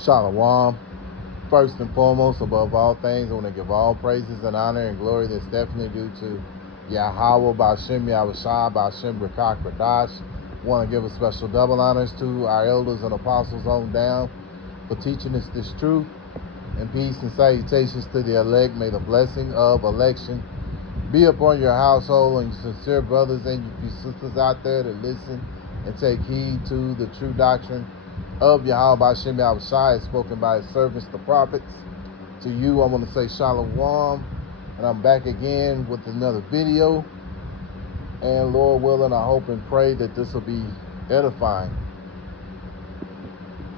Shalom. First and foremost, above all things, I want to give all praises and honor and glory that's definitely due to YAHAWAH BAHASHAM YAHAWASHI Brakakradash. Want to give a special double honors to our elders and apostles on down for teaching us this truth. And peace and salutations to the elect. May the blessing of election be upon your household and your sincere brothers and your sisters out there that listen and take heed to the true doctrine of YAHAWAH BAHASHAM YAHAWASHI spoken by his servants, the prophets. To you, I want to say shalom, and I'm back again with another video. And Lord willing, I hope and pray that this will be edifying.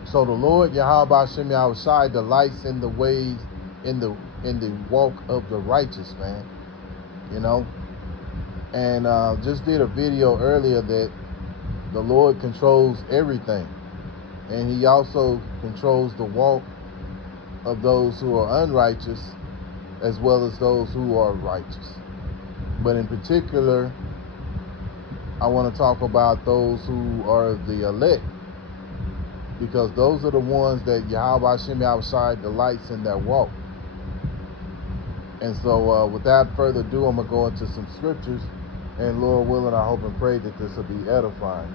So the Lord YAHAWAH BAHASHAM YAHAWASHI delights in the ways, in the walk of the righteous, man. You know, and just did a video earlier that the Lord controls everything, and he also controls the walk of those who are unrighteous as well as those who are righteous. But in particular, I want to talk about those who are the elect, because those are the ones that YAHAWAH BAHASHAM YAHAWASHI delights in their walk. And so without further ado, I'm going to go into some scriptures, and Lord willing, I hope and pray that this will be edifying.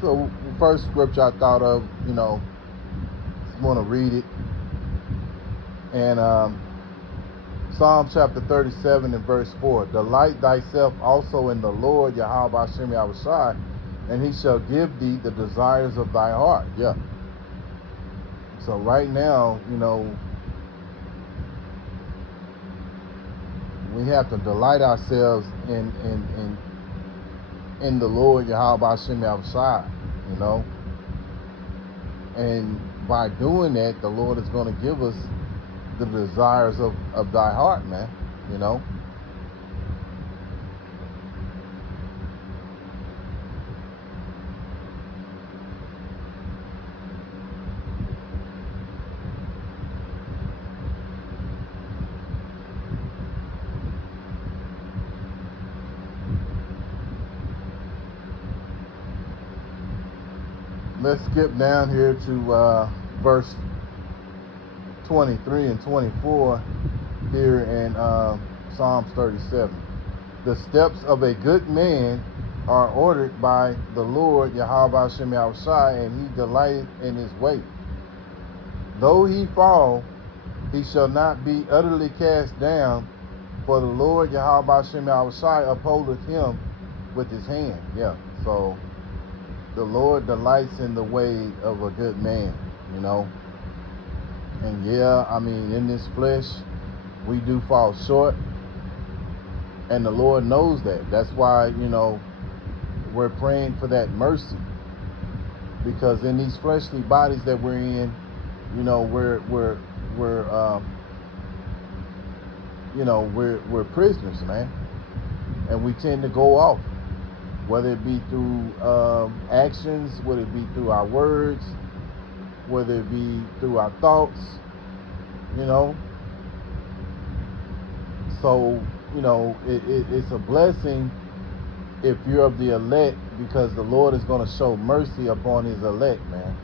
So the first scripture I thought of, I want to read it. And Psalm chapter 37 and verse 4. Delight thyself also in the Lord, YAHAWAH BAHASHAM YAHAWASHI, and he shall give thee the desires of thy heart. Yeah. So right now, we have to delight ourselves in the Lord, YAHAWAH BAHASHAM YAHAWASHI, And by doing that, the Lord is going to give us the desires of thy heart, man. Let's skip down here to verse 23 and 24 here in Psalms 37. The steps of a good man are ordered by the Lord, YAHAWAH BAHASHAM YAHAWASHI, and he delighteth in his way. Though he fall, he shall not be utterly cast down, for the Lord, YAHAWAH BAHASHAM YAHAWASHI, upholdeth him with his hand. Yeah, so the Lord delights in the way of a good man, And yeah, I mean, in this flesh, we do fall short. And the Lord knows that. That's why, we're praying for that mercy. Because in these fleshly bodies that we're in, we're prisoners, man. And we tend to go off. Whether it be through actions, whether it be through our words, whether it be through our thoughts, So, it's a blessing if you're of the elect, because the Lord is going to show mercy upon his elect, man.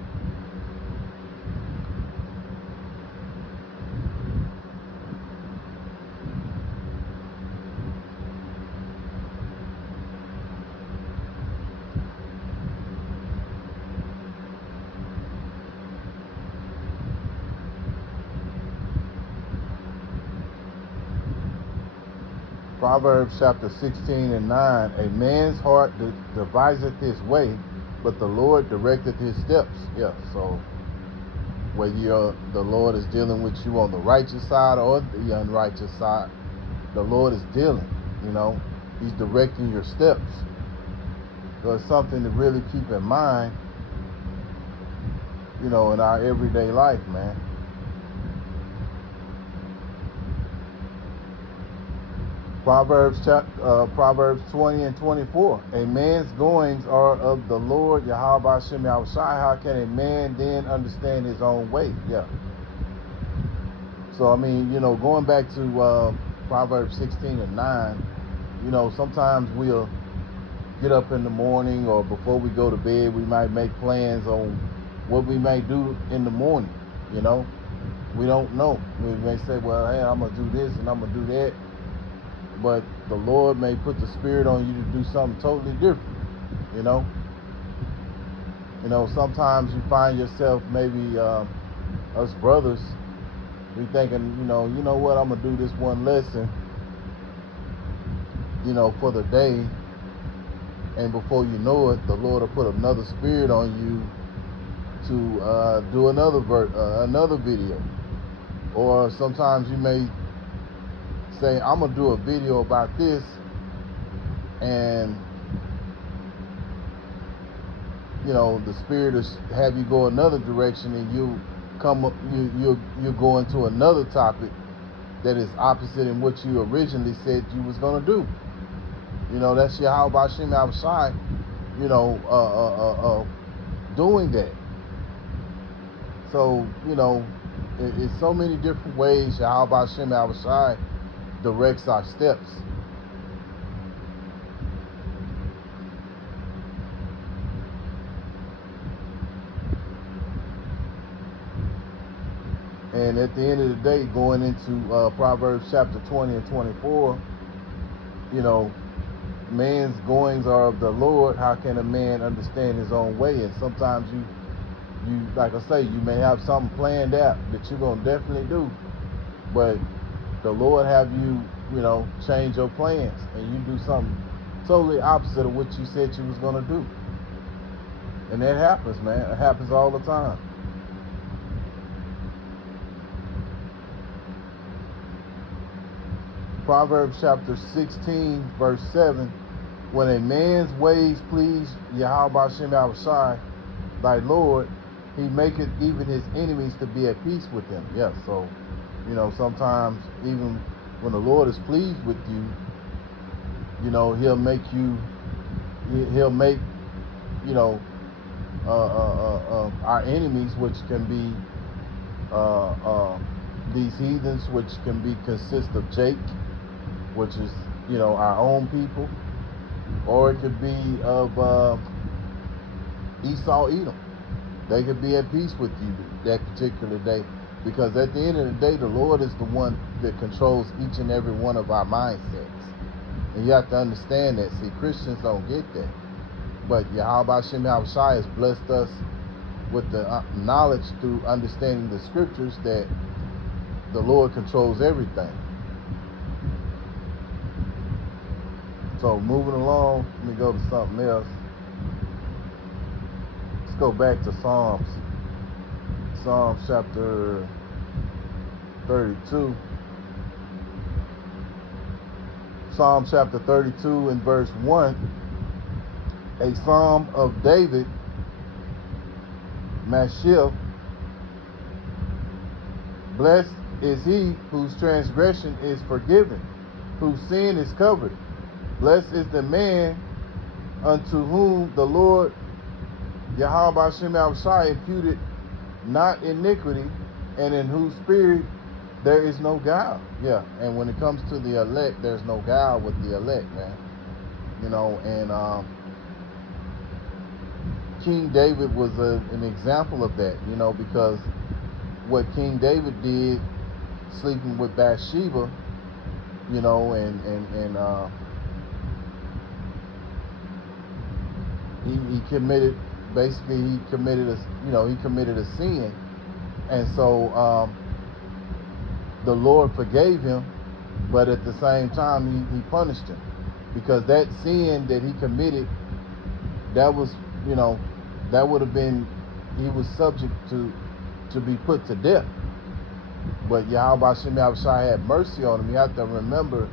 Proverbs chapter 16 and 9, a man's heart deviseth his way, but the Lord directeth his steps. Yeah, so whether the Lord is dealing with you on the righteous side or the unrighteous side, the Lord is dealing, he's directing your steps. So it's something to really keep in mind, in our everyday life, man. Proverbs 20 and 24. A man's goings are of the Lord, YAHAWAH BAHASHAM YAHAWASHI. How can a man then understand his own way? Yeah. So, I mean, going back to Proverbs 16 and 9, sometimes we'll get up in the morning, or before we go to bed, we might make plans on what we may do in the morning. We don't know. We may say, well, hey, I'm going to do this and I'm going to do that. But the Lord may put the spirit on you to do something totally different. Sometimes you find yourself, maybe us brothers, we thinking, you know what, I'm going to do this one lesson, for the day. And before you know it, the Lord will put another spirit on you to do another video. Or sometimes you may say, I'm going to do a video about this, and the spirit will have you go another direction, and you go into another topic that is opposite in what you originally said you was going to do. That's YAHAWAH BAHASHAM YAHAWASHI, doing that. So, it's so many different ways YAHAWAH BAHASHAM YAHAWASHI directs our steps. And at the end of the day, going into Proverbs chapter 20 and 24, man's goings are of the Lord. How can a man understand his own way? And sometimes you like I say, you may have something planned out that you're going to definitely do, but the Lord have you, change your plans, and you do something totally opposite of what you said you was going to do. And that happens, man. It happens all the time. Proverbs chapter 16, verse 7. When a man's ways please YAHAWAH BAHASHAM YAHAWASHI, thy Lord, he maketh even his enemies to be at peace with him. Yes, so, sometimes even when the Lord is pleased with you, he'll make, our enemies, which can be these heathens, which can consist of Jake, which is, our own people, or it could be of Esau, Edom. They could be at peace with you that particular day, because at the end of the day, the Lord is the one that controls each and every one of our mindsets. And you have to understand that. See, Christians don't get that. But YAHAWAH BAHASHAM YAHAWASHI has blessed us with the knowledge through understanding the scriptures that the Lord controls everything. So moving along, let me go to something else. Let's go back to Psalms. Psalms chapter 32. Psalm chapter 32 and verse 1. A psalm of David, Mashiach. Blessed is he whose transgression is forgiven, whose sin is covered. Blessed is the man unto whom the Lord YAHAWAH BAHASHAM YAHAWASHI imputed not iniquity, and in whose spirit there is no guile. Yeah, and when it comes to the elect, there's no guile with the elect, man. And King David was an example of that, because what King David did, sleeping with Bathsheba, he committed a sin, and so the Lord forgave him, but at the same time he punished him, because that sin that he committed, that was, that would have been, he was subject to be put to death. But YAHAWAH BAHASHAM YAHAWASHI had mercy on him. You have to remember,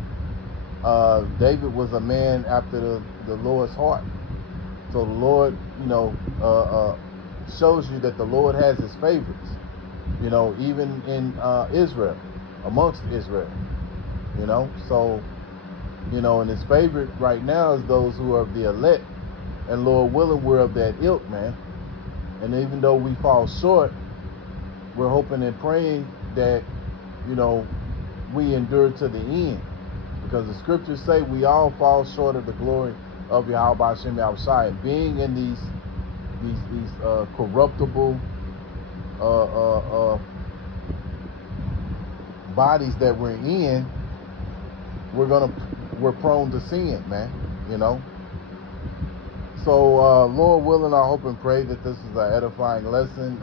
David was a man after the Lord's heart. So the Lord, shows you that the Lord has his favorites, even in Israel, amongst Israel, So You know, and his favorite right now is those who are of the elect. And Lord willing, we're of that ilk, man. And even though we fall short, we're hoping and praying that, you know, we endure to the end. Because the scriptures say we all fall short of the glory of YAHAWAH BAHASHAM YAHAWASHI. And being in these corruptible bodies that we're in, we're prone to sin, man. You know. So Lord willing, I hope and pray that this is an edifying lesson.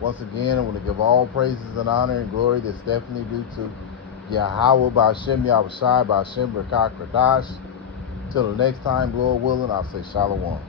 Once again, I want to give all praises and honor and glory that's definitely due to YAHAWAH BAHASHAM YAHAWASHI BAHASHAM Rakak Radash. Till the next time, Lord willing, I'll say Shalom.